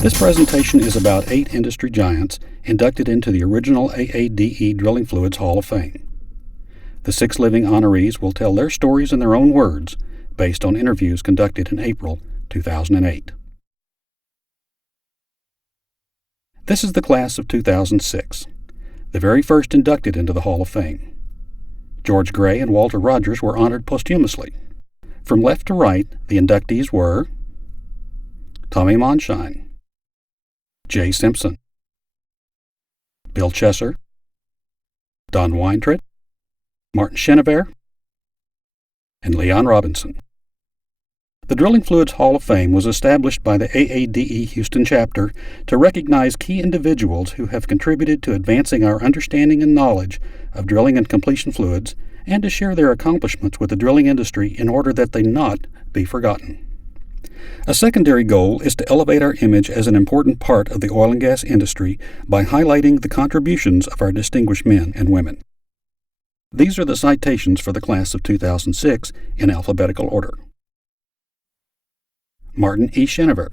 This presentation is about 8 industry giants inducted into the original AADE Drilling Fluids Hall of Fame. The 6 living honorees will tell their stories in their own words, based on interviews conducted in April 2008. This is the class of 2006, the very first inducted into the Hall of Fame. George Gray and Walter Rogers were honored posthumously. From left to right, the inductees were Tommy Monshine, Jay Simpson, Bill Chesser, Don Weintritt, Martin Chenevert, and Leon Robinson. The Drilling Fluids Hall of Fame was established by the AADE Houston chapter to recognize key individuals who have contributed to advancing our understanding and knowledge of drilling and completion fluids, and to share their accomplishments with the drilling industry in order that they not be forgotten. A secondary goal is to elevate our image as an important part of the oil and gas industry by highlighting the contributions of our distinguished men and women. These are the citations for the class of 2006 in alphabetical order. Martin E. Chenevert,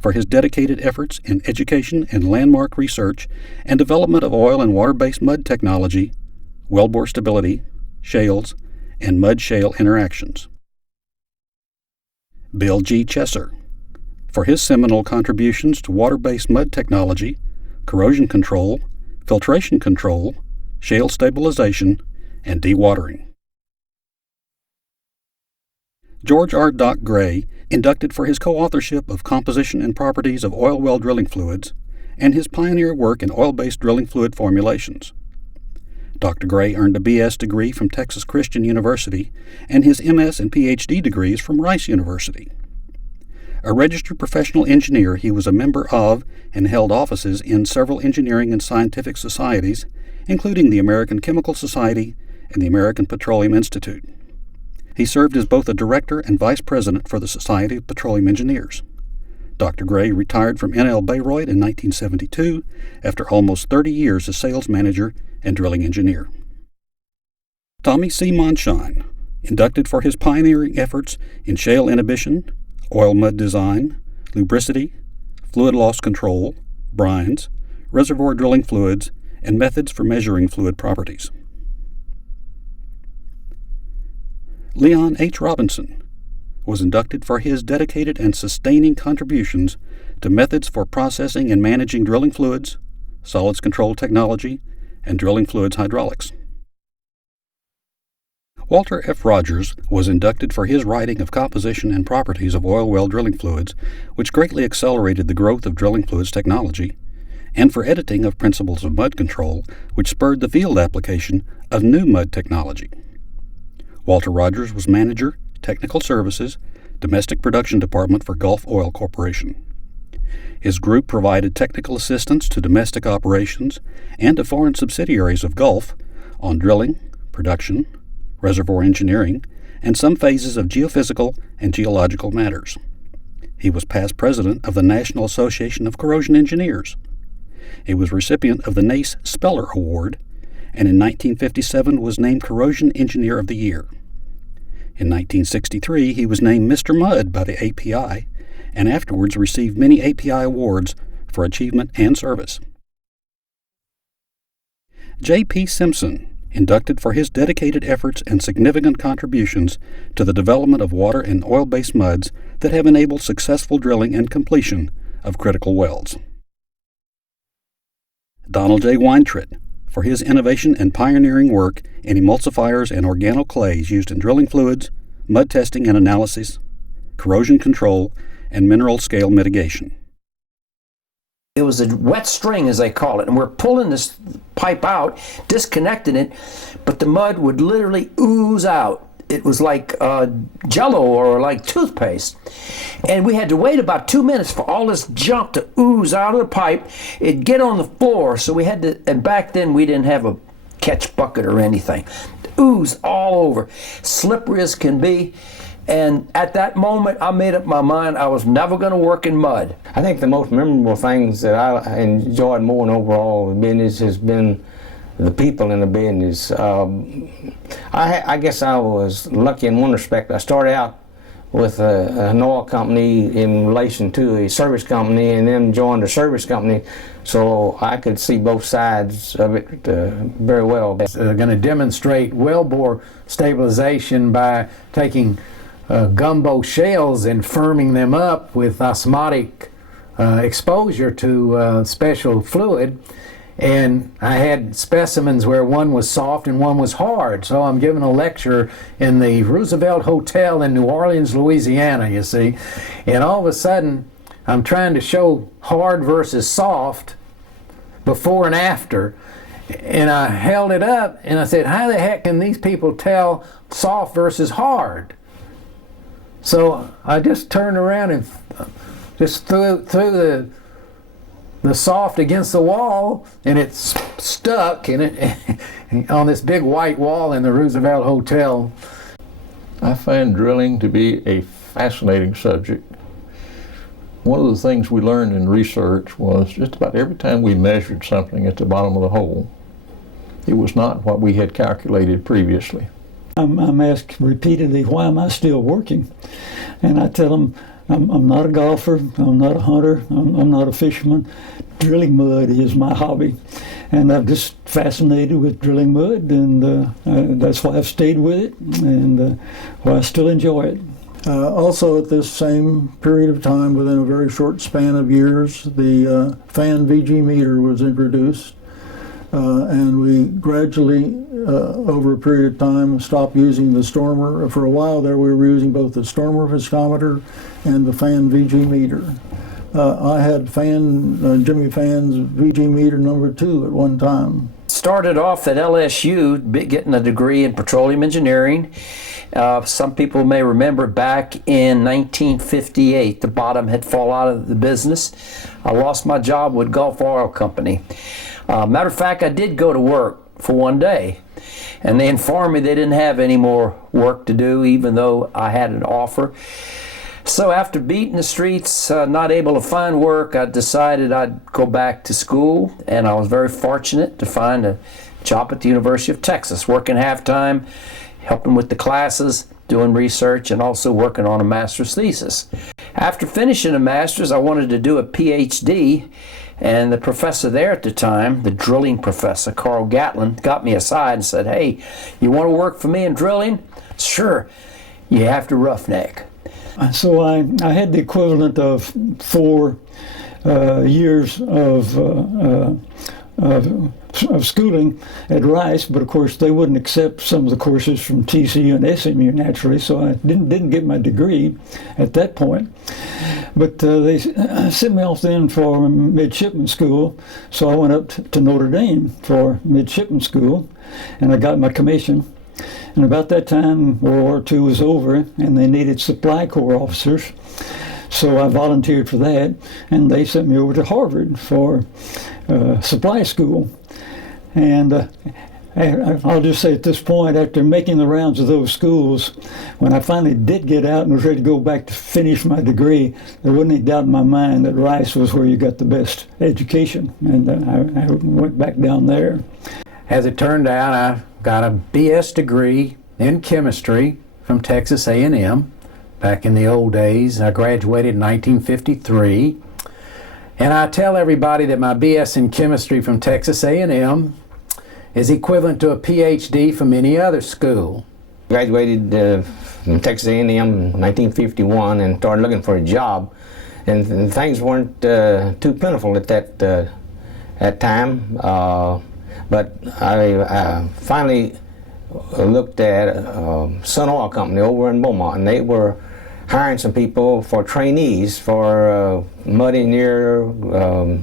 for his dedicated efforts in education and landmark research and development of oil and water-based mud technology, wellbore stability, shales, and mud-shale interactions. Bill G. Chesser, for his seminal contributions to water-based mud technology, corrosion control, filtration control, shale stabilization, and dewatering. George R. Doc Gray, inducted for his co-authorship of Composition and Properties of Oil Well Drilling Fluids and his pioneer work in oil-based drilling fluid formulations. Dr. Gray earned a B.S. degree from Texas Christian University and his M.S. and Ph.D. degrees from Rice University. A registered professional engineer, he was a member of and held offices in several engineering and scientific societies, including the American Chemical Society and the American Petroleum Institute. He served as both a director and vice president for the Society of Petroleum Engineers. Dr. Gray retired from NL Bayreuth in 1972 after almost 30 years as sales manager and drilling engineer. Tommy C. Monshine, inducted for his pioneering efforts in shale inhibition, oil mud design, lubricity, fluid loss control, brines, reservoir drilling fluids, and methods for measuring fluid properties. Leon H. Robinson was inducted for his dedicated and sustaining contributions to methods for processing and managing drilling fluids, solids control technology, and drilling fluids hydraulics. Walter F. Rogers was inducted for his writing of Composition and Properties of Oil Well Drilling Fluids, which greatly accelerated the growth of drilling fluids technology, and for editing of Principles of Mud Control, which spurred the field application of new mud technology. Walter Rogers was manager, technical services, domestic production department for Gulf Oil Corporation. His group provided technical assistance to domestic operations and to foreign subsidiaries of Gulf on drilling, production, reservoir engineering, and some phases of geophysical and geological matters. He was past president of the National Association of Corrosion Engineers. He was recipient of the NACE Speller Award, and in 1957 was named Corrosion Engineer of the Year. In 1963, he was named Mr. Mud by the API, and afterwards received many API awards for achievement and service. J.P. Simpson, inducted for his dedicated efforts and significant contributions to the development of water and oil-based muds that have enabled successful drilling and completion of critical wells. Donald J. Weintritt, for his innovation and pioneering work in emulsifiers and organoclays used in drilling fluids, mud testing and analysis, corrosion control, and mineral scale mitigation. It was a wet string, as they call it, and we're pulling this pipe out, disconnecting it, but the mud would literally ooze out. It was like Jell-O or like toothpaste. And we had to wait about 2 minutes for all this junk to ooze out of the pipe. It'd get on the floor, so we had to, and back then we didn't have a catch bucket or anything. Ooze all over, slippery as can be. And at that moment, I made up my mind I was never going to work in mud. I think the most memorable things that I enjoyed more in overall business has been the people in the business. I guess I was lucky in one respect. I started out with an oil company in relation to a service company, and then joined a service company, so I could see both sides of it very well. Going to demonstrate wellbore stabilization by taking gumbo shells and firming them up with osmotic exposure to special fluid. And I had specimens where one was soft and one was hard. So I'm giving a lecture in the Roosevelt Hotel in New Orleans, Louisiana, you see. And all of a sudden, I'm trying to show hard versus soft before and after. And I held it up and I said, how the heck can these people tell soft versus hard? So I just turned around and just threw the soft against the wall, and it stuck in it on this big white wall in the Roosevelt Hotel. I find drilling to be a fascinating subject. One of the things we learned in research was just about every time we measured something at the bottom of the hole, it was not what we had calculated previously. I'm asked repeatedly, why am I still working? And I tell them, I'm not a golfer, I'm not a hunter, I'm not a fisherman. Drilling mud is my hobby. And I'm just fascinated with drilling mud, and that's why I've stayed with it, and why I still enjoy it. Also at this same period of time, within a very short span of years, the fan VG meter was introduced. And we gradually, over a period of time, stopped using the Stormer. For a while there, we were using both the Stormer viscometer and the fan VG meter. I had Jimmy Fan's VG meter number 2 at one time. Started off at LSU, getting a degree in petroleum engineering. Some people may remember back in 1958, the bottom had fallen out of the business. I lost my job with Gulf Oil Company. Matter of fact, I did go to work for one day, and they informed me they didn't have any more work to do, even though I had an offer. So after beating the streets, not able to find work, I decided I'd go back to school, and I was very fortunate to find a job at the University of Texas, working half-time, helping with the classes, doing research, and also working on a master's thesis. After finishing a master's, I wanted to do a PhD, and the professor there at the time, the drilling professor, Carl Gatlin, got me aside and said, hey, you want to work for me in drilling? Sure, you have to roughneck. So I had the equivalent of 4 years of schooling at Rice, but of course they wouldn't accept some of the courses from TCU and SMU naturally, so I didn't get my degree at that point. But they sent me off then for midshipman school, so I went up to Notre Dame for midshipman school, and I got my commission. And about that time, World War II was over, and they needed supply corps officers. So I volunteered for that, and they sent me over to Harvard for supply school. And I'll just say at this point, after making the rounds of those schools, when I finally did get out and was ready to go back to finish my degree, there wasn't any doubt in my mind that Rice was where you got the best education. And I went back down there. As it turned out, I got a BS degree in chemistry from Texas A&M. Back in the old days, I graduated in 1953. And I tell everybody that my BS in chemistry from Texas A&M is equivalent to a PhD from any other school. Graduated from Texas A&M in 1951 and started looking for a job. And things weren't too plentiful at that time. But I finally looked at Sun Oil Company over in Beaumont, and they were hiring some people for trainees for mud engineer,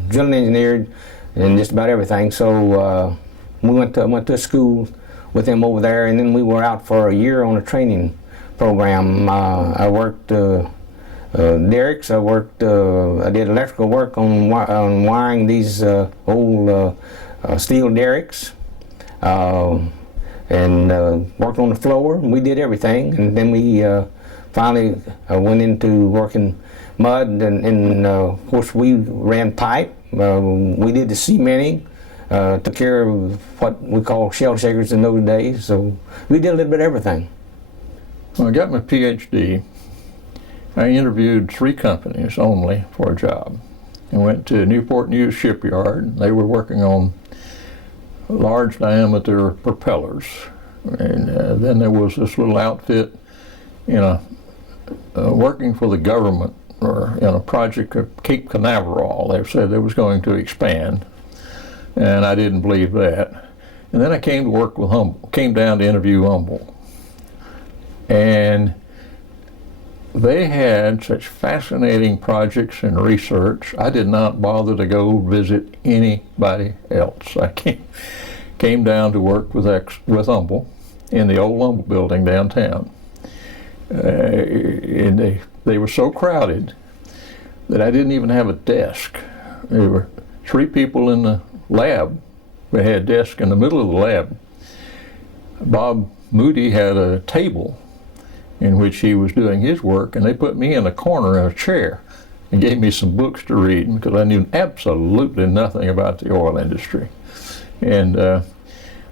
drilling engineer, and just about everything. So we went to school with them over there, and then we were out for a year on a training program. I worked derricks. I did electrical work on wiring these old steel derricks, and worked on the floor, and we did everything. And then we finally went into working mud, and of course we ran pipe. We did the cementing, took care of what we call shell shakers in those days, so we did a little bit of everything. When I got my PhD, I interviewed 3 companies only for a job, and went to Newport News shipyard. They were working on large diameter propellers, and then there was this little outfit working for the government or in a project of Cape Canaveral. They said they was going to expand, and I didn't believe that. And then I came to work with Humble, came down to interview Humble, and they had such fascinating projects and research. I did not bother to go visit anybody else. I came down to work with Humble in the old Humble building downtown. And they were so crowded that I didn't even have a desk. There were 3 people in the lab. We had a desk in the middle of the lab. Bob Moody had a table in which he was doing his work, and they put me in a corner in a chair and gave me some books to read because I knew absolutely nothing about the oil industry. And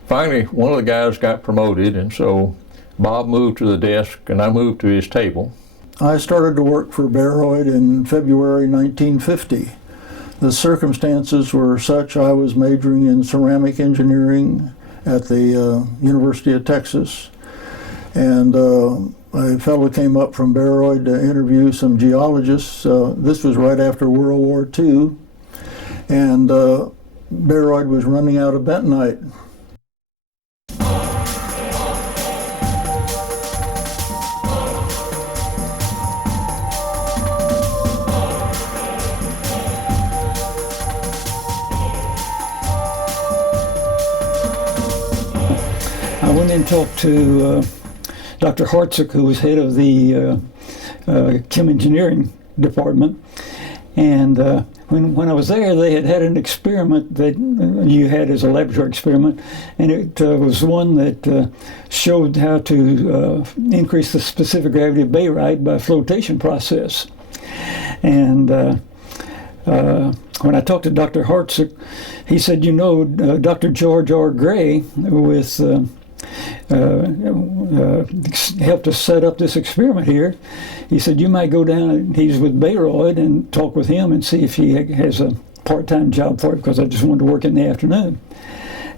finally, one of the guys got promoted, and so Bob moved to the desk and I moved to his table. I started to work for Baroid in February 1950. The circumstances were such I was majoring in ceramic engineering at the University of Texas, and a fellow came up from Baroid to interview some geologists. This was right after World War II, and Baroid was running out of bentonite. I went and talked to Dr. Hartsock, who was head of the chem engineering department, and when I was there, they had an experiment that you had as a laboratory experiment, and it was one that showed how to increase the specific gravity of barite by flotation process. And when I talked to Dr. Hartsock, he said, Dr. George R. Gray with helped us set up this experiment here. He said, you might go down, he's with Baroid, and talk with him and see if he has a part-time job for it, because I just wanted to work in the afternoon.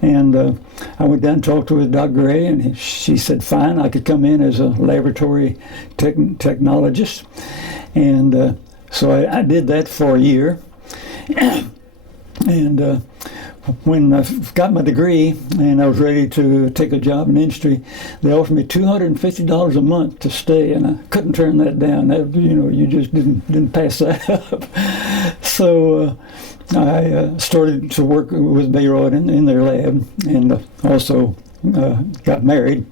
And I went down and talked with Doc Gray, and she said, fine, I could come in as a laboratory technologist. And so I did that for a year. And when I got my degree and I was ready to take a job in industry, they offered me $250 a month to stay, and I couldn't turn that down. You just didn't pass that up. So I started to work with Baroid in their lab, and also got married.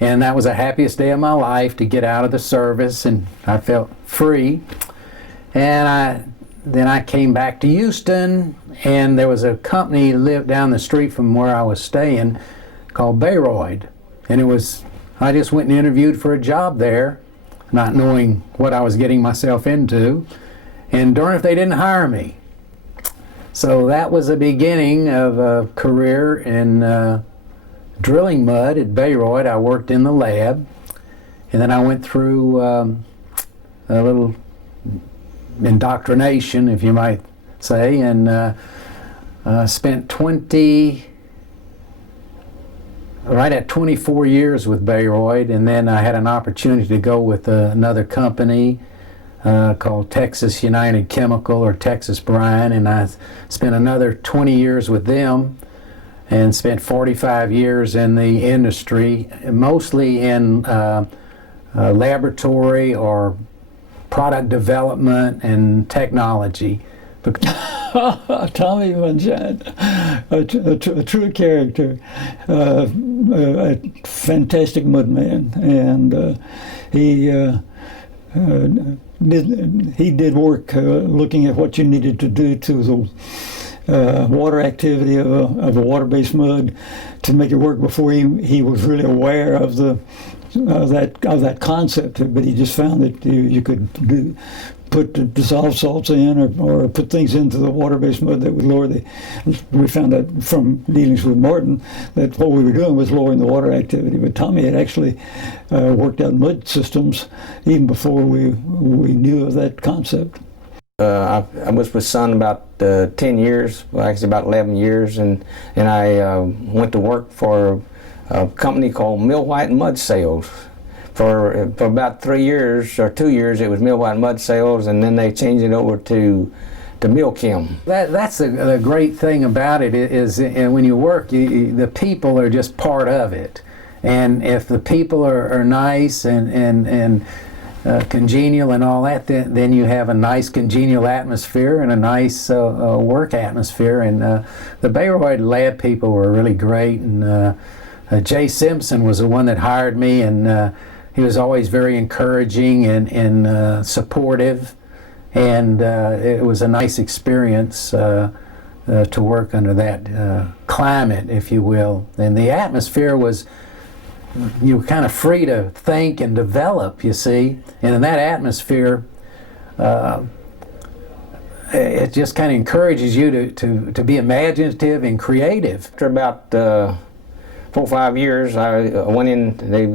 And that was the happiest day of my life, to get out of the service, and I felt free. And then I came back to Houston, and there was a company lived down the street from where I was staying called Baroid. And I just went and interviewed for a job there, not knowing what I was getting myself into. And darn if they didn't hire me. So that was the beginning of a career in drilling mud at Baroid. I worked in the lab, and then I went through a little indoctrination, if you might say, and spent 24 years with Baroid, and then I had an opportunity to go with another company called Texas United Chemical, or Texas Brine, and I spent another 20 years with them, and spent 45 years in the industry, mostly in laboratory or product development and technology. Tommy Munchine, a true character, a fantastic mudman, and he did work looking at what you needed to do to the water activity of a water-based mud to make it work before he was really aware of the of that concept, but he just found that you could put dissolved salts in or put things into the water-based mud that would lower we found out from dealings with Martin that what we were doing was lowering the water activity. But Tommy had actually worked out mud systems even before we knew of that concept. I was with Sun about 10 years, well, actually about 11 years, and I went to work for a company called Millwhite Mud Sales. For about 3 years or 2 years, it was Millwhite Mud Sales, and then they changed it over to Millchem. That's the great thing about it is when you work, the people are just part of it. And if the people are nice and congenial and all that, then you have a nice congenial atmosphere and a nice work atmosphere. And the Bayreuth lab people were really great. And Jay Simpson was the one that hired me, and he was always very encouraging and supportive. And it was a nice experience to work under that climate, if you will. And the atmosphere was, you were kind of free to think and develop, you see. And in that atmosphere, it just kind of encourages you to be imaginative and creative. After about 4 or 5 years, I went in, they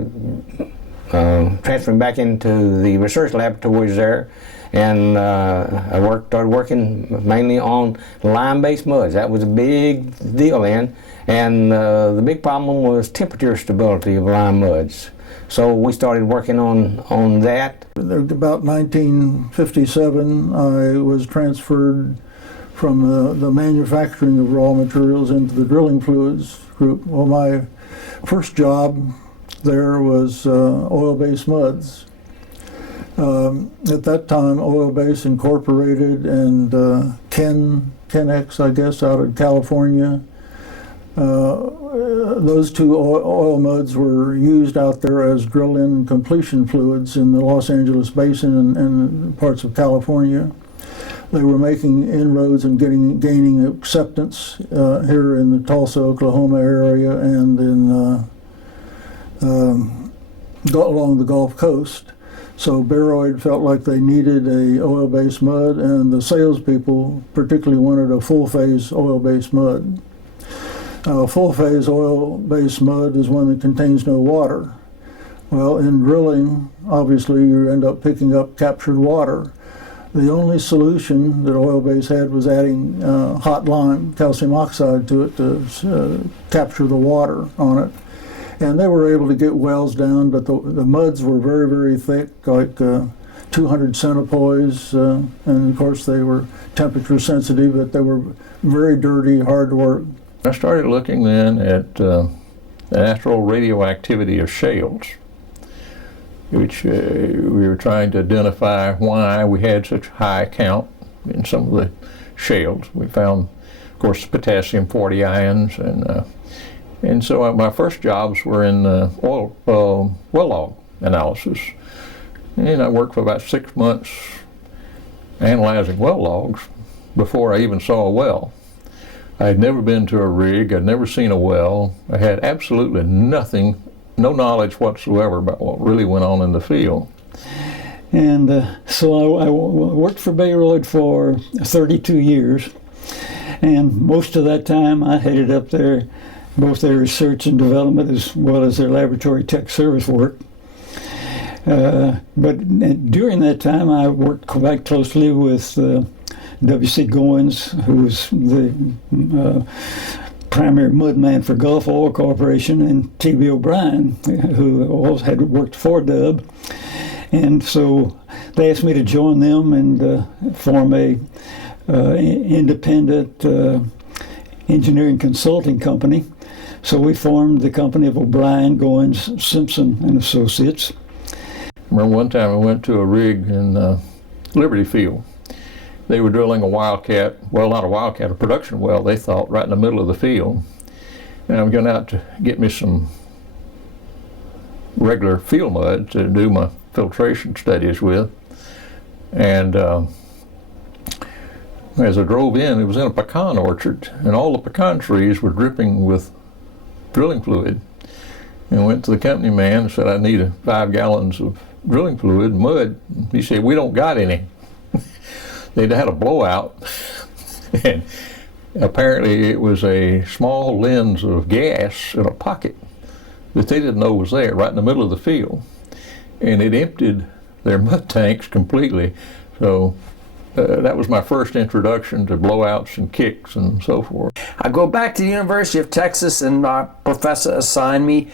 transferred me back into the research laboratories there, and I started working mainly on lime-based muds. That was a big deal then, and the big problem was temperature stability of lime muds. So we started working on that. About 1957, I was transferred from the manufacturing of raw materials into the drilling fluids group. Well, my first job there was oil-based muds. At that time, Oil Base Incorporated and Kenex, I guess, out of California. Those two oil muds were used out there as drill-in completion fluids in the Los Angeles Basin and parts of California. They were making inroads and gaining acceptance here in the Tulsa, Oklahoma area and in along the Gulf Coast. So Bayreuth felt like they needed a oil-based mud, and the salespeople particularly wanted a full-phase oil-based mud. Full-phase oil-based mud is one that contains no water. Well, in drilling, obviously you end up picking up captured water. The only solution that Oil-Base had was adding hot lime, calcium oxide to it to capture the water on it. And they were able to get wells down, but the muds were very, very thick, like 200 centipoise, and of course they were temperature sensitive, but they were very dirty, hard to work. I started looking then at the natural radioactivity of shales, which we were trying to identify why we had such high count in some of the shales. We found, of course, potassium 40 ions, and so my first jobs were in oil well log analysis. And I worked for about 6 months analyzing well logs before I even saw a well. I had never been to a rig, I'd never seen a well. I had absolutely nothing, no knowledge whatsoever about what really went on in the field. And so I worked for Bayreuth for 32 years, and most of that time I headed up there both their research and development as well as their laboratory tech service work. But during that time I worked quite closely with W.C. Goins, who was the primary mud man for Gulf Oil Corporation, and T.B. O'Brien, who also had worked for Dub. And so they asked me to join them and form a independent engineering consulting company. So we formed the company of O'Brien, Goins, Simpson and Associates. Remember one time I went to a rig in Liberty Field. They were drilling a wildcat, well, not a wildcat, a production well, they thought, right in the middle of the field. And I was going out to get me some regular field mud to do my filtration studies with. And as I drove in, it was in a pecan orchard, and all the pecan trees were dripping with drilling fluid. and went to the company man and said, I need 5 gallons of drilling fluid, mud. He said, we don't got any. They'd had a blowout, and apparently it was a small lens of gas in a pocket that they didn't know was there right in the middle of the field. And it emptied their mud tanks completely. So that was my first introduction to blowouts and kicks and so forth. I go back to the University of Texas, and my professor assigned me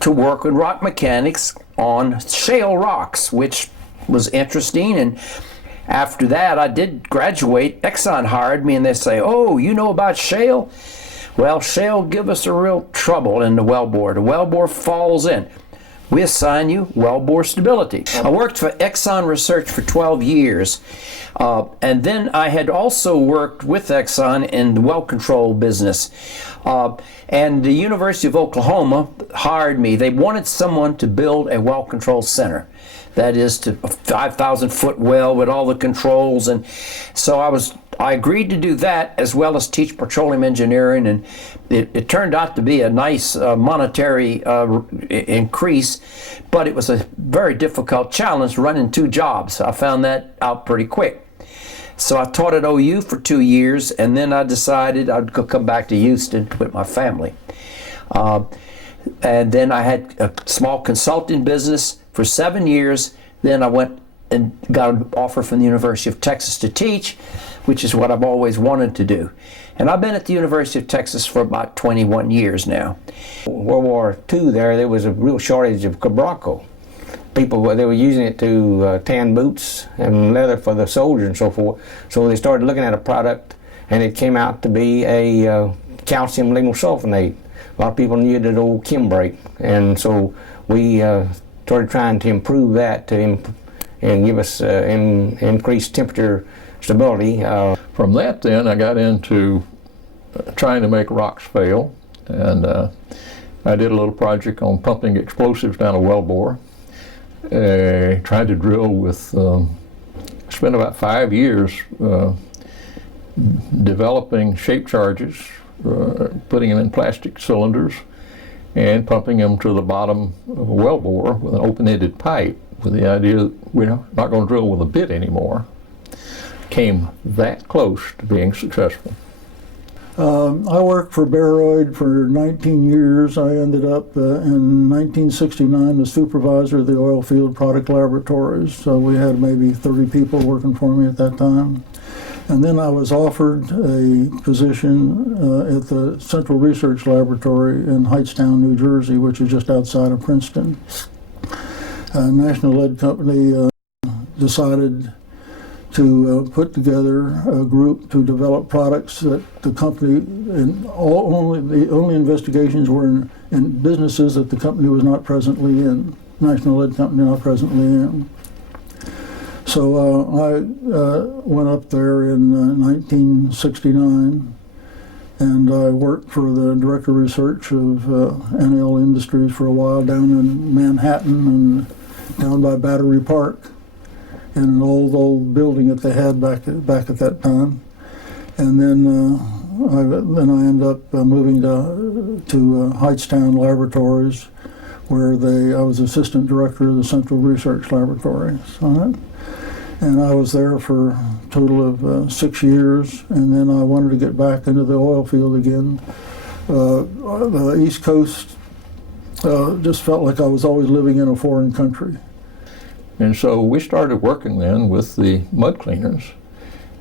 to work with rock mechanics on shale rocks, which was interesting. And after that, I did graduate. Exxon hired me, and they say, oh, you know about shale? Well, shale give us a real trouble in the wellbore. The wellbore falls in. We assign you wellbore stability. I worked for Exxon Research for 12 years, and then I had also worked with Exxon in the well control business. And the University of Oklahoma hired me. They wanted someone to build a well control center. That is, to a 5,000-foot well with all the controls. And so I agreed to do that, as well as teach petroleum engineering, and it turned out to be a nice monetary increase, but it was a very difficult challenge running 2 jobs. I found that out pretty quick. So I taught at OU for 2 years, and then I decided I'd come back to Houston with my family. And then I had a small consulting business for 7 years. Then I went and got an offer from the University of Texas to teach, which is what I've always wanted to do. And I've been at the University of Texas for about 21 years now. World War II there was a real shortage of cabraco. People, they were using it to tan boots and leather for the soldiers and so forth. So they started looking at a product, and it came out to be a calcium lignosulfonate. A lot of people needed old Kimbrake, and so we started trying to improve that and give us increased temperature stability. From that then I got into trying to make rocks fail, and I did a little project on pumping explosives down a wellbore. Tried to drill with, spent about 5 years developing shape charges, putting them in plastic cylinders and pumping them to the bottom of a wellbore with an open-ended pipe, with the idea that we're not going to drill with a bit anymore. Came that close to being successful. I worked for Baroid for 19 years. I ended up in 1969 the supervisor of the oil field product laboratories. So we had maybe 30 people working for me at that time. And then I was offered a position at the Central Research Laboratory in Hightstown, New Jersey, which is just outside of Princeton. National Lead Company decided to put together a group to develop products that the company, and the only investigations were in businesses that the company was not presently in, National Lead Company not presently in. So I went up there in 1969, and I worked for the Director of Research of NL Industries for a while down in Manhattan and down by Battery Park, in an old building that they had back at that time. And then I ended up moving to Hightstown Laboratories, where I was assistant director of the Central Research Laboratory. And I was there for a total of 6 years, and then I wanted to get back into the oil field again. The East Coast just felt like I was always living in a foreign country. And so we started working then with the mud cleaners,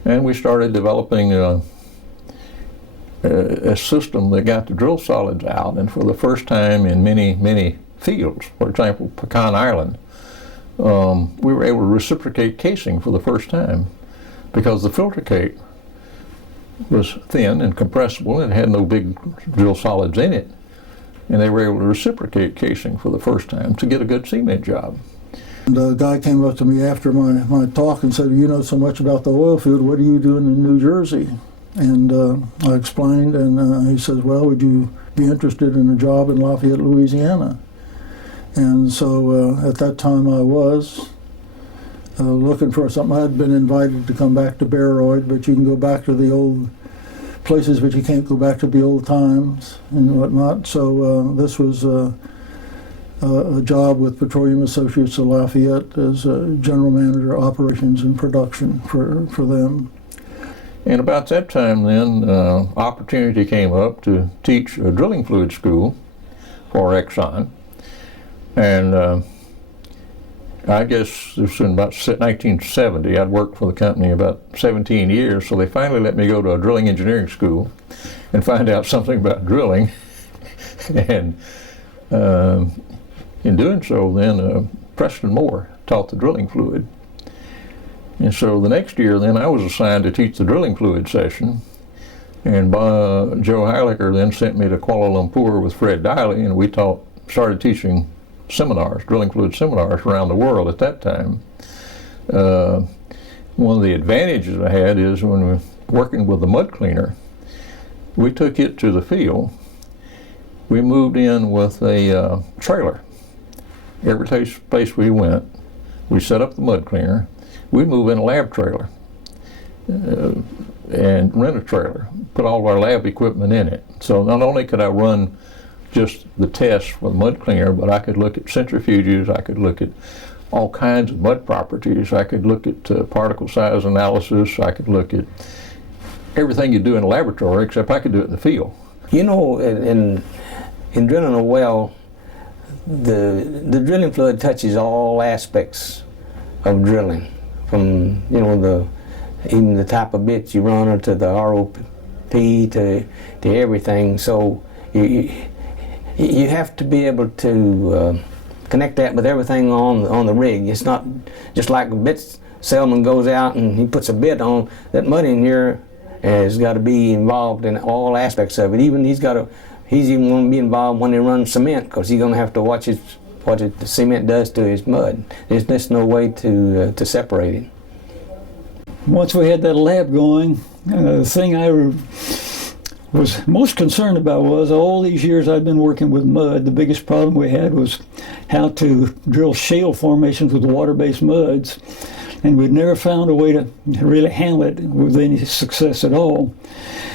and we started developing a system that got the drill solids out. And for the first time in many fields, for example, Pecan Island, we were able to reciprocate casing for the first time, because the filter cake was thin and compressible and had no big drill solids in it. And they were able to reciprocate casing for the first time to get a good cement job. And a guy came up to me after my talk and said, you know so much about the oil field, what are you doing in New Jersey? And I explained, and he says, well, would you be interested in a job in Lafayette, Louisiana? And so at that time I was looking for something. I had been invited to come back to Baroid, but you can go back to the old places, but you can't go back to the old times and whatnot. So this was a job with Petroleum Associates of Lafayette as general manager, operations and production for them. And about that time then, opportunity came up to teach a drilling fluid school for Exxon. And I guess this was in about 1970. I'd worked for the company about 17 years, so they finally let me go to a drilling engineering school and find out something about drilling. And in doing so, then Preston Moore taught the drilling fluid. And so the next year, then I was assigned to teach the drilling fluid session. And Joe Heiliger then sent me to Kuala Lumpur with Fred Diley, and we started teaching seminars, drilling fluid seminars around the world at that time. One of the advantages I had is when we were working with the mud cleaner, we took it to the field. We moved in with a trailer. Every place we went, we set up the mud cleaner. We'd move in a lab trailer and rent a trailer, put all of our lab equipment in it. So not only could I run just the tests for the mud cleaner, but I could look at centrifuges, I could look at all kinds of mud properties, I could look at particle size analysis, I could look at everything you do in a laboratory, except I could do it in the field. You know, in drilling a well, the drilling fluid touches all aspects of drilling, from even the type of bits you run, or to the ROP to everything. So you have to be able to connect that with everything on the rig. It's not just like a bit salesman goes out and he puts a bit on. That mud engineer has got to be involved in all aspects of it. He's even going to be involved when they run cement, because he's going to have to watch what the cement does to his mud. There's just no way to separate it. Once we had that lab going, the thing I was most concerned about was, all these years I'd been working with mud, the biggest problem we had was how to drill shale formations with water-based muds, and we'd never found a way to really handle it with any success at all.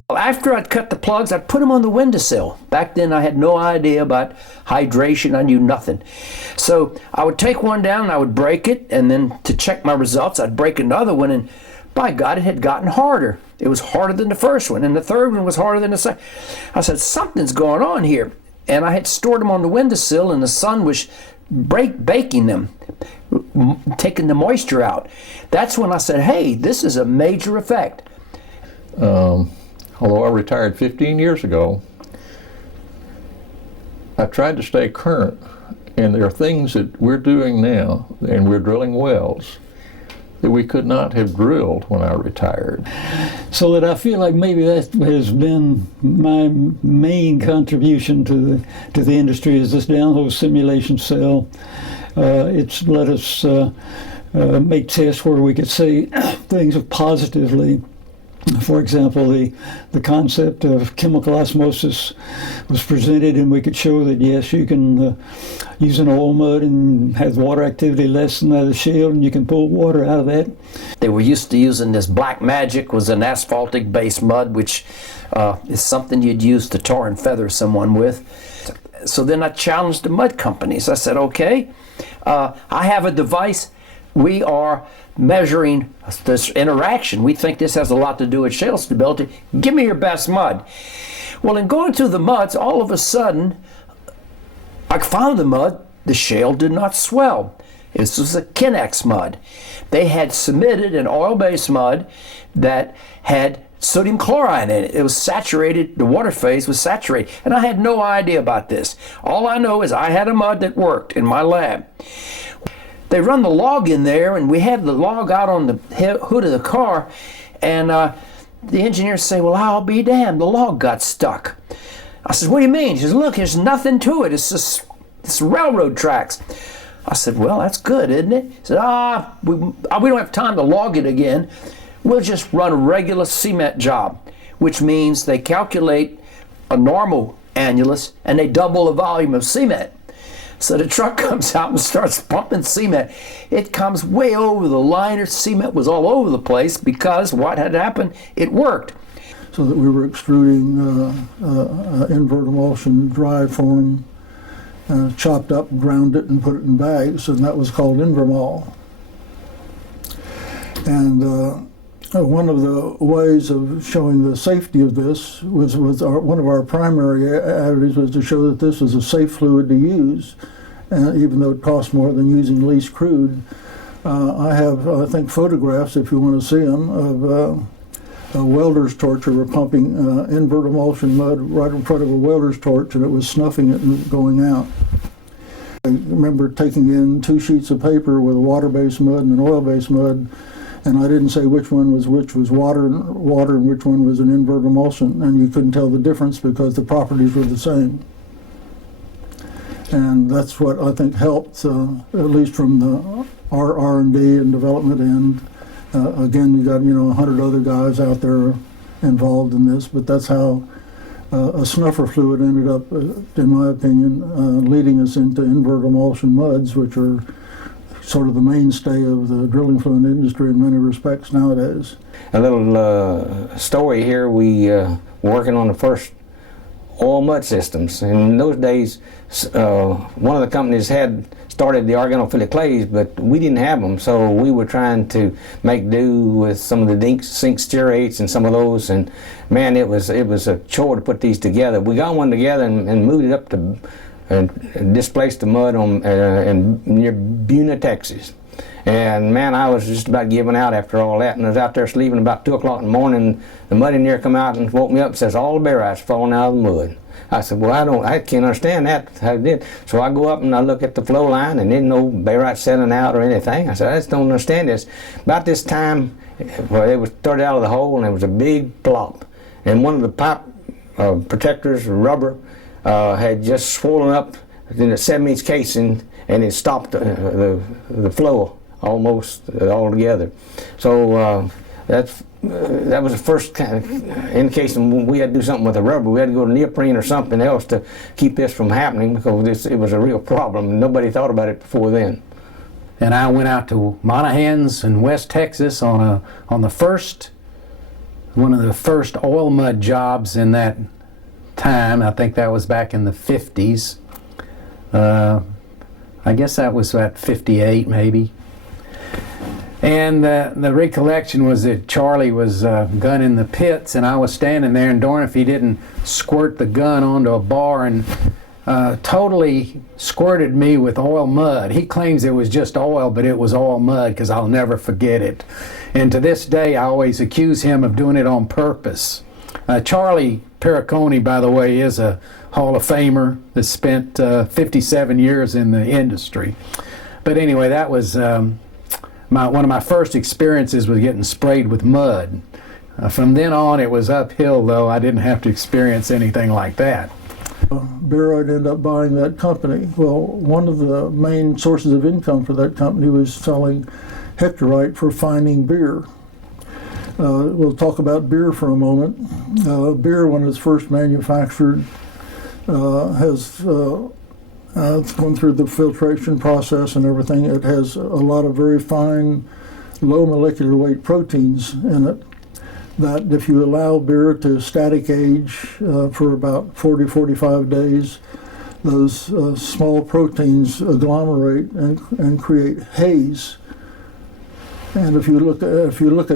After I'd cut the plugs, I'd put them on the windowsill. Back then I had no idea about hydration, I knew nothing. So I would take one down and I would break it, and then to check my results I'd break another one, and by God, it had gotten harder. It was harder than the first one, and the third one was harder than the second. I said, something's going on here. And I had stored them on the windowsill, and the sun was baking them, taking the moisture out. That's when I said, hey, this is a major effect. Although I retired 15 years ago, I tried to stay current, and there are things that we're doing now, and we're drilling wells, that we could not have drilled when I retired. So that I feel like maybe that has been my main contribution to the industry, is this downhole simulation cell. It's let us make tests where we could say things positively. For example, the concept of chemical osmosis was presented, and we could show that yes, you can use an oil mud and have water activity less than that of shale, and you can pull water out of that. They were used to using this Black Magic, was an asphaltic based mud, which is something you'd use to tar and feather someone with. So then I challenged the mud companies. I said, okay, I have a device. We are measuring this interaction. We think this has a lot to do with shale stability. Give me your best mud. Well, in going through the muds, all of a sudden, I found the mud. The shale did not swell. This was a Kinex mud. They had submitted an oil-based mud that had sodium chloride in it. It was saturated, the water phase was saturated, and I had no idea about this. All I know is I had a mud that worked in my lab. They run the log in there, and we had the log out on the hood of the car, and the engineers say, well, I'll be damned, the log got stuck. I said, what do you mean? He says, look, there's nothing to it. It's just it's railroad tracks. I said, well, that's good, isn't it? He said, we don't have time to log it again. We'll just run a regular cement job, which means they calculate a normal annulus, and they double the volume of cement. So the truck comes out and starts pumping cement. It comes way over the liner. Cement was all over the place because what had happened, it worked. So that we were extruding invert emulsion dry form chopped up, ground it, and put it in bags, and that was called Invermol. And one of the ways of showing the safety of this was one of our primary additives was to show that this was a safe fluid to use, even though it costs more than using least crude. I have, I think, photographs, if you want to see them, of a welder's torch. We were pumping invert emulsion mud right in front of a welder's torch, and it was snuffing it and going out. I remember taking in 2 sheets of paper with a water-based mud and an oil-based mud, and I didn't say which was water and which one was an invert emulsion, and you couldn't tell the difference because the properties were the same. And that's what I think helped, at least from our R&D and development end. Again, you got 100 other guys out there involved in this, but that's how a snuffer fluid ended up, in my opinion, leading us into invert emulsion muds, which are sort of the mainstay of the drilling fluid industry in many respects nowadays. A little story here, we were working on the first oil mud systems. In those days, one of the companies had started the organophilic clays, but we didn't have them, so we were trying to make do with some of the zinc stearates and some of those, and man, it was a chore to put these together. We got one together and moved it up to and displaced the mud near Buna, Texas. And man, I was just about giving out after all that, and I was out there sleeping about 2 o'clock in the morning. The mud engineer come out and woke me up and says, all the barites falling out of the mud. I said, well, I can't understand that. I did. So I go up and I look at the flow line, and there's no barite settling out or anything. I said, I just don't understand this. About this time, well, it was started out of the hole, and there was a big plop. And one of the pipe protectors, rubber, had just swollen up in a 7-inch casing, and it stopped the flow almost altogether. So that was the first kind of indication when we had to do something with the rubber. We had to go to neoprene or something else to keep this from happening, because it was a real problem. Nobody thought about it before then. And I went out to Monahans in West Texas on one of the first oil mud jobs in that time. I think that was back in the 50s. I guess that was about 58 maybe. And the recollection was that Charlie was gunning the pits, and I was standing there, and darn if he didn't squirt the gun onto a bar and totally squirted me with oil mud. He claims it was just oil, but it was oil mud, because I'll never forget it. And to this day, I always accuse him of doing it on purpose. Charlie Perricone, by the way, is a Hall of Famer that spent 57 years in the industry. But anyway, that was one of my first experiences with getting sprayed with mud. From then on, it was uphill, though. I didn't have to experience anything like that. Baroid ended up buying that company. Well, one of the main sources of income for that company was selling hectorite for fining beer. We'll talk about beer for a moment. Beer, when it's first manufactured, has it's gone through the filtration process and everything. It has a lot of very fine, low molecular weight proteins in it that if you allow beer to static age for about 40-45 days, those small proteins agglomerate and create haze. And if you look at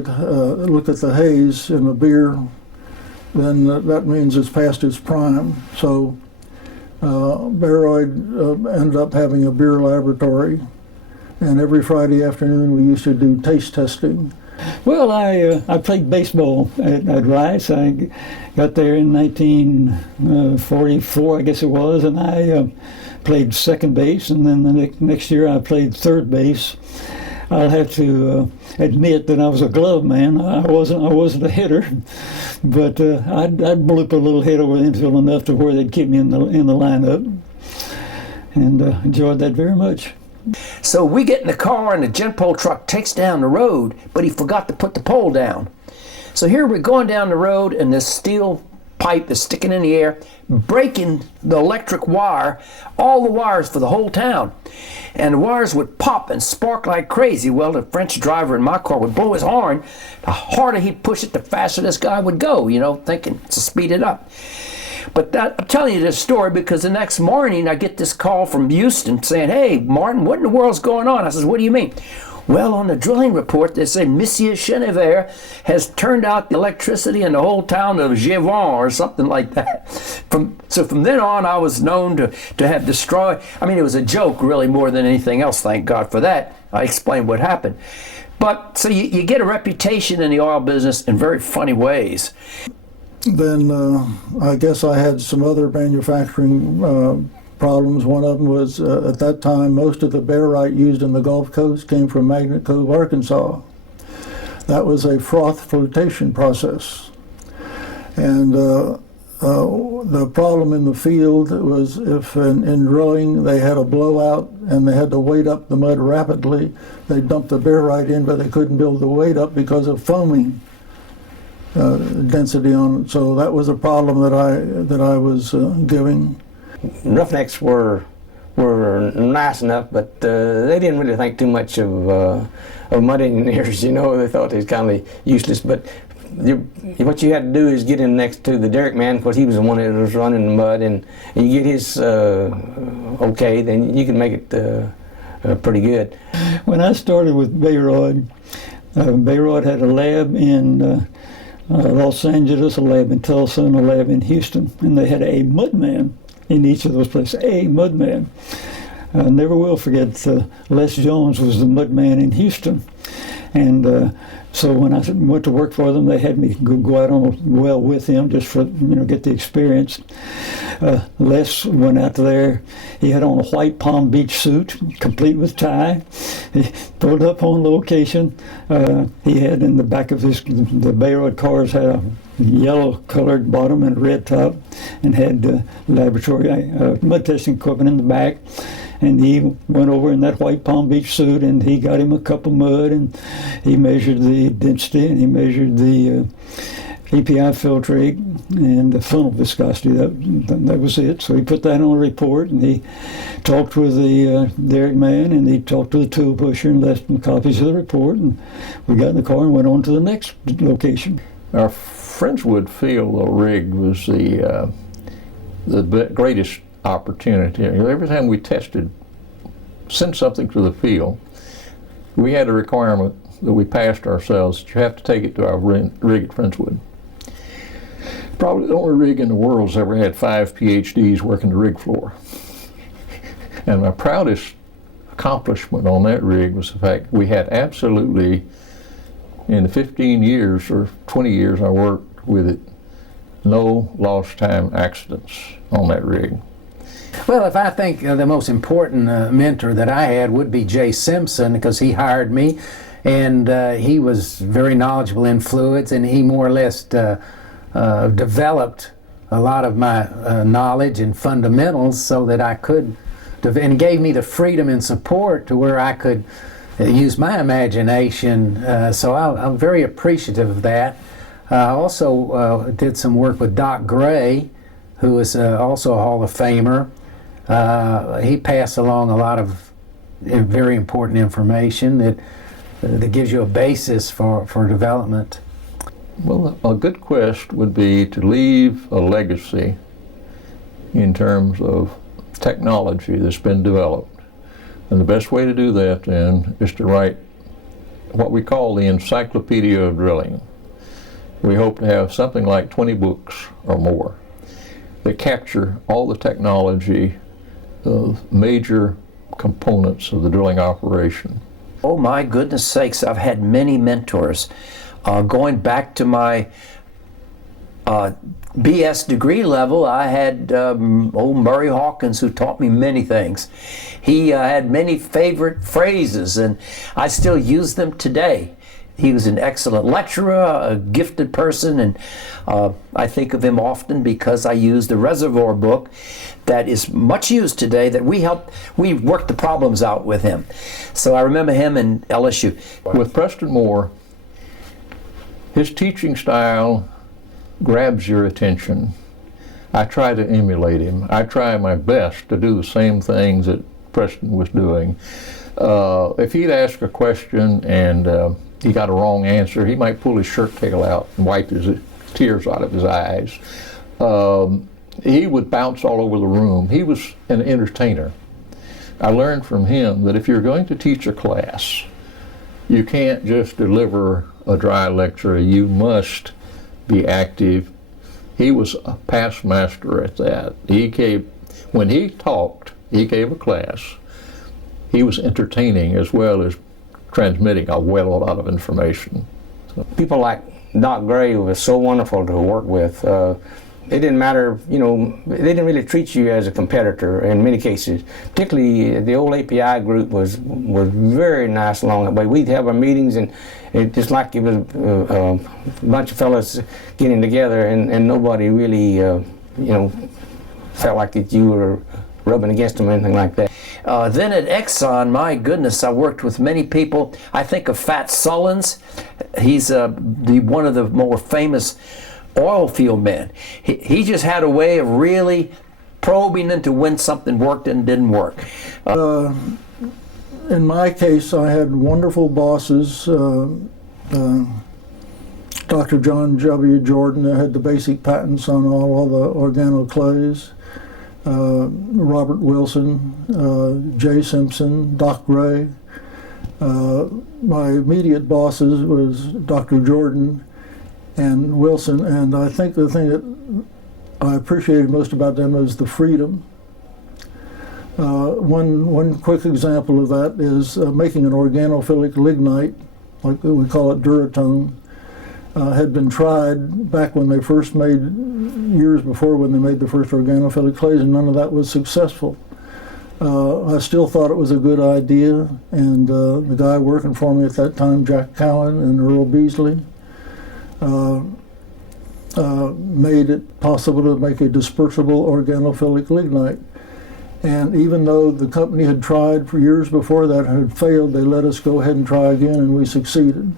the haze in a beer, then that means it's past its prime. So Baroid ended up having a beer laboratory, and every Friday afternoon we used to do taste testing. Well, I played baseball at Rice. I got there in 1944, I guess it was, and I played second base, and then the next year I played third base. I'll have to admit that I was a glove man. I wasn't a hitter, but I'd bloop a little hit over the infield enough to where they'd keep me in the lineup, and enjoyed that very much. So we get in the car, and the gent pole truck takes down the road, but he forgot to put the pole down. So here we're going down the road, and this steel pipe is sticking in the air, breaking the electric wire, all the wires for the whole town. And the wires would pop and spark like crazy. Well, the French driver in my car would blow his horn. The harder he'd push it, the faster this guy would go, thinking to speed it up. But that, I'm telling you this story because the next morning I get this call from Houston saying, "Hey, Martin, what in the world's going on?" I says, "What do you mean?" "Well, on the drilling report, they say Monsieur Chenevert has turned out the electricity in the whole town of Givon," or something like that. So from then on, I was known to have destroyed. I mean, it was a joke, really, more than anything else. Thank God for that. I explained what happened. But so you get a reputation in the oil business in very funny ways. Then I guess I had some other manufacturing problems. One of them was at that time most of the barite used in the Gulf Coast came from Magnet Cove, Arkansas. That was a froth flotation process. And the problem in the field was if in drilling they had a blowout and they had to weight up the mud rapidly, they dumped the barite in, but they couldn't build the weight up because of foaming density on it. So that was a problem that I was giving. Roughnecks were nice enough, but they didn't really think too much of mud engineers. You know, they thought they was kind of useless. But what you had to do is get in next to the derrick man, because he was the one that was running the mud, and you get his okay, then you can make it pretty good. When I started with Bayrod, Bayrod had a lab in Los Angeles, a lab in Tulsa, and a lab in Houston, and they had a mudman in each of those places, a mudman. I never will forget Les Jones was the mudman in Houston. And so when I went to work for them, they had me go out on a well with him just for, get the experience. Les went out there. He had on a white Palm Beach suit, complete with tie. He pulled up on location. He had in the back of the Bayrod cars had a yellow colored bottom and a red top, and had laboratory mud testing equipment in the back. And he went over in that white Palm Beach suit, and he got him a cup of mud, and he measured the density, and he measured the API filtrate and the funnel viscosity. That was it. So he put that on a report, and he talked with the derrick man, and he talked to the tool pusher and left them copies of the report, and we got in the car and went on to the next location. Our Friendswood field rig was the greatest opportunity. Every time we sent something to the field, we had a requirement that we passed ourselves that you have to take it to our rig at Friendswood. Probably the only rig in the world that's ever had 5 PhDs working the rig floor. And my proudest accomplishment on that rig was the fact we had absolutely, in the 15 years or 20 years I worked with it, no lost time accidents on that rig. Well, if I think the most important mentor that I had would be Jay Simpson, because he hired me, and he was very knowledgeable in fluids, and he more or less developed a lot of my knowledge and fundamentals so that I could, and gave me the freedom and support to where I could use my imagination. So I'm very appreciative of that. I also did some work with Doc Gray, who is also a Hall of Famer. He passed along a lot of very important information that gives you a basis for development. Well, a good quest would be to leave a legacy in terms of technology that's been developed. And the best way to do that then is to write what we call the Encyclopedia of Drilling. We hope to have something like 20 books or more that capture all the technology of major components of the drilling operation. Oh my goodness sakes, I've had many mentors. Going back to my BS degree level, I had old Murray Hawkins, who taught me many things. He had many favorite phrases, and I still use them today. He was an excellent lecturer, a gifted person, and I think of him often because I use the reservoir book that is much used today, that we worked the problems out with him. So I remember him in LSU. With Preston Moore, his teaching style grabs your attention. I try to emulate him. I try my best to do the same things that Preston was doing. If he'd ask a question and he got a wrong answer, he might pull his shirt tail out and wipe his tears out of his eyes. he would bounce all over the room. He was an entertainer. I learned from him that if you're going to teach a class, you can't just deliver a dry lecture. You must be active. He was a past master at that. When he talked, he gave a class. He was entertaining as well as transmitting a lot of information. People like Doc Gray was so wonderful to work with. It didn't matter, they didn't really treat you as a competitor in many cases. Particularly the old API group was very nice along that way. We'd have our meetings, and it just like it was a bunch of fellas getting together, and nobody really, felt like that you were rubbing against them or anything like that. Then at Exxon, my goodness, I worked with many people. I think of Fat Sullins. He's one of the more famous oil field men. He just had a way of really probing into when something worked and didn't work. In my case, I had wonderful bosses. Dr. John W. Jordan had the basic patents on all the organoclays. Robert Wilson, Jay Simpson, Doc Gray. My immediate bosses was Dr. Jordan and Wilson, and I think the thing that I appreciated most about them is the freedom. One quick example of that is making an organophilic lignite, like we call it duratone, had been tried back when they first made, years before when they made the first organophilic clays, and none of that was successful. I still thought it was a good idea, and the guy working for me at that time, Jack Cowan and Earl Beasley, made it possible to make a dispersible organophilic lignite. And even though the company had tried for years before that and had failed, they let us go ahead and try again, and we succeeded.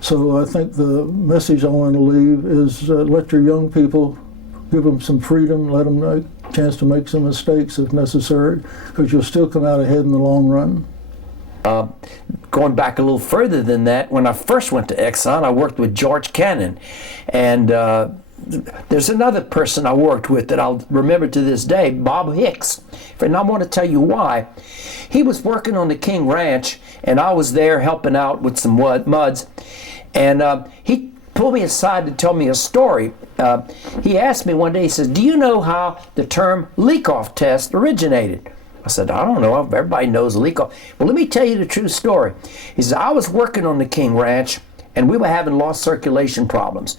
So I think the message I want to leave is let your young people, give them some freedom, let them a chance to make some mistakes if necessary, because you'll still come out ahead in the long run. Going back a little further than that, when I first went to Exxon, I worked with George Cannon, and there's another person I worked with that I'll remember to this day, Bob Hicks, and I want to tell you why. He was working on the King Ranch, and I was there helping out with some muds, and he pulled me aside to tell me a story. He asked me one day, he says, "Do you know how the term leak-off test originated?" I said, "I don't know. Everybody knows leak-off." "Well, let me tell you the true story." He says, "I was working on the King Ranch, and we were having lost circulation problems.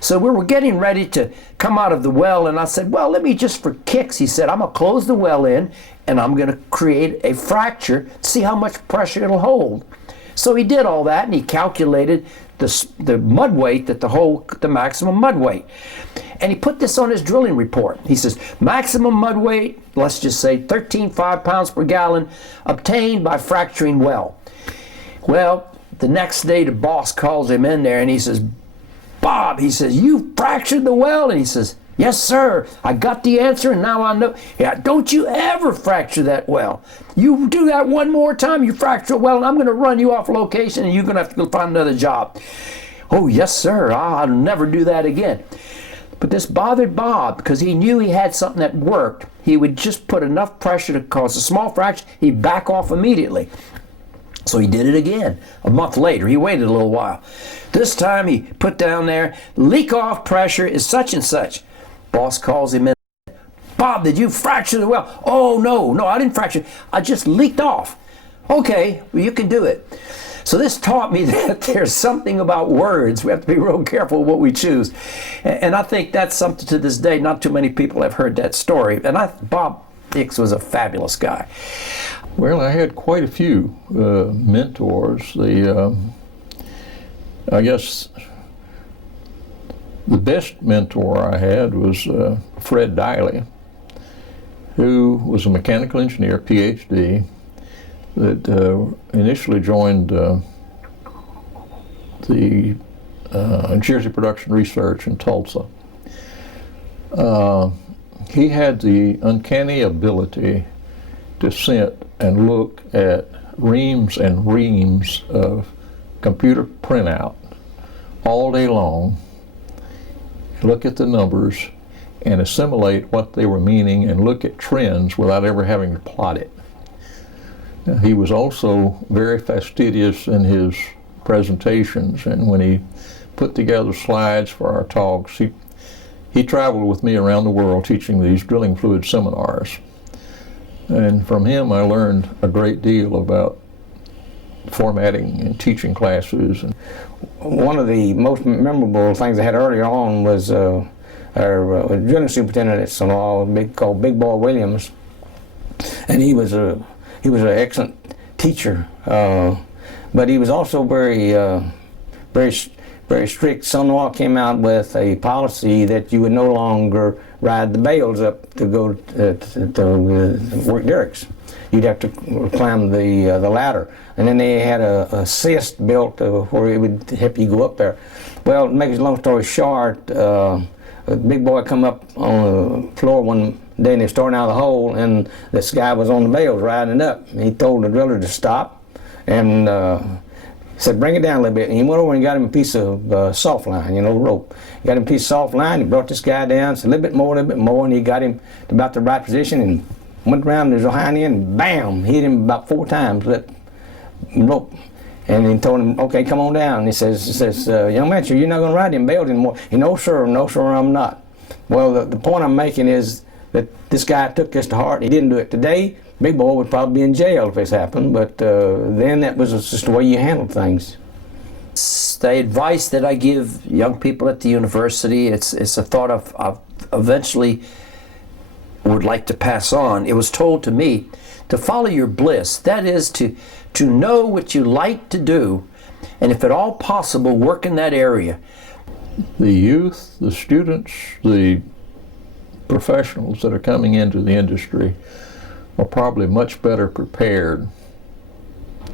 So we were getting ready to come out of the well, and I said, well, let me just for kicks," he said, "I'm going to close the well in, and I'm going to create a fracture, see how much pressure it'll hold." So he did all that, and he calculated the mud weight, the maximum mud weight. And he put this on his drilling report. He says, maximum mud weight, let's just say 13.5 pounds per gallon, obtained by fracturing well. Well, the next day the boss calls him in there and he says, "Bob," he says, "you fractured the well?" And he says, "Yes, sir. I got the answer, and now I know." "Yeah, don't you ever fracture that well. You do that one more time, you fracture a well, and I'm going to run you off location, and you're going to have to go find another job." "Oh, yes, sir. I'll never do that again." But this bothered Bob because he knew he had something that worked. He would just put enough pressure to cause a small fracture. He'd back off immediately. So he did it again. A month later, he waited a little while. This time he put down there, leak-off pressure is such and such. Boss calls him in. "Bob, did you fracture the well?" "Oh, no, I didn't fracture. I just leaked off." "Okay, well, you can do it." So this taught me that there's something about words. We have to be real careful what we choose. And I think that's something to this day. Not too many people have heard that story. And Bob Hicks was a fabulous guy. Well, I had quite a few mentors. I guess the best mentor I had was Fred Diley, who was a mechanical engineer, PhD, that initially joined the Jersey Production Research in Tulsa. He had the uncanny ability to sit and look at reams and reams of computer printout all day long, look at the numbers, and assimilate what they were meaning and look at trends without ever having to plot it. He was also very fastidious in his presentations, and when he put together slides for our talks, he traveled with me around the world teaching these drilling fluid seminars. And from him I learned a great deal about formatting and teaching classes. One of the most memorable things I had earlier on was our drilling superintendent at Sonora, called Big Boy Williams, and he was an excellent teacher, but he was also very strict. Sonora came out with a policy that you would no longer ride the bales up to go to work derricks. You'd have to climb the ladder, and then they had a assist built where it would help you go up there. Well, to make a long story short, a big boy come up on the floor one day and they starting out of the hole, and this guy was on the bales riding up. He told the driller to stop and said, "Bring it down a little bit." And he went over and got him a piece of soft line, rope. He got him a piece of soft line. He brought this guy down, said a little bit more, and he got him to about the right position and went around his hind end and bam, hit him about 4 times with that rope. And he told him, "Okay, come on down." And he says, "Young man, you're not going to ride them bales anymore." "No, sir, I'm not." Well, the point I'm making is that this guy took this to heart. He didn't do it today. Big Boy would probably be in jail if this happened, but then that was just the way you handled things. The advice that I give young people at the university, it's a thought of eventually would like to pass on. It was told to me to follow your bliss. That is to know what you like to do, and if at all possible, work in that area. The youth, the students, the professionals that are coming into the industry are probably much better prepared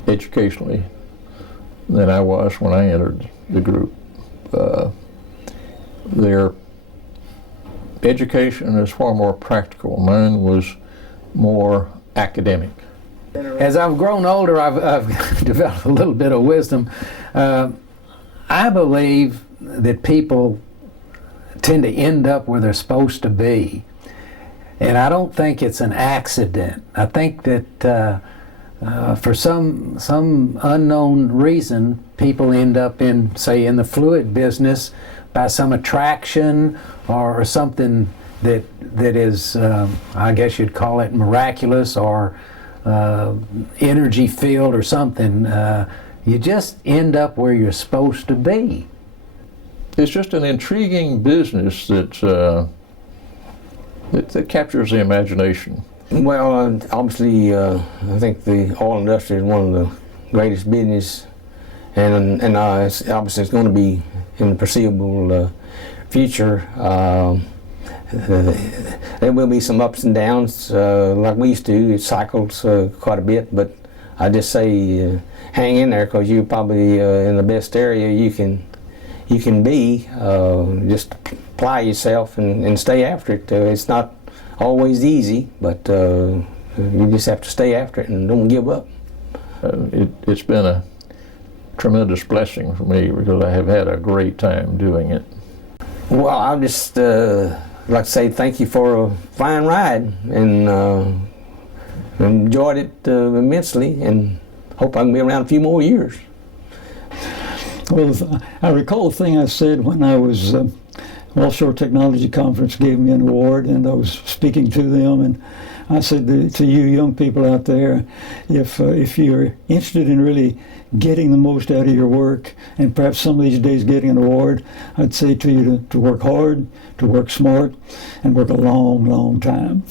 educationally than I was when I entered the group. Their education is far more practical. Mine was more academic. As I've grown older, I've developed a little bit of wisdom. I believe that people tend to end up where they're supposed to be. And I don't think it's an accident. I think that for some unknown reason, people end up in, say, in the fluid business by some attraction or something that is, I guess you'd call it miraculous, or energy field or something. You just end up where you're supposed to be. It's just an intriguing business that captures the imagination. Well, obviously, I think the oil industry is one of the greatest business, and obviously it's going to be in the foreseeable future. There will be some ups and downs, like we used to. It cycles quite a bit, but I just say hang in there, because you're probably in the best area you can be. Just apply yourself and stay after it. It's not always easy, but you just have to stay after it and don't give up. It's been a tremendous blessing for me, because I have had a great time doing it. Well, I'll just like to say thank you for a fine ride, and enjoyed it immensely, and hope I can be around a few more years. Well, I recall the thing I said when I was Offshore Technology Conference gave me an award, and I was speaking to them, and I said to you young people out there, if you're interested in really getting the most out of your work, and perhaps some of these days getting an award, I'd say to you to work hard, to work smart, and work a long, long time.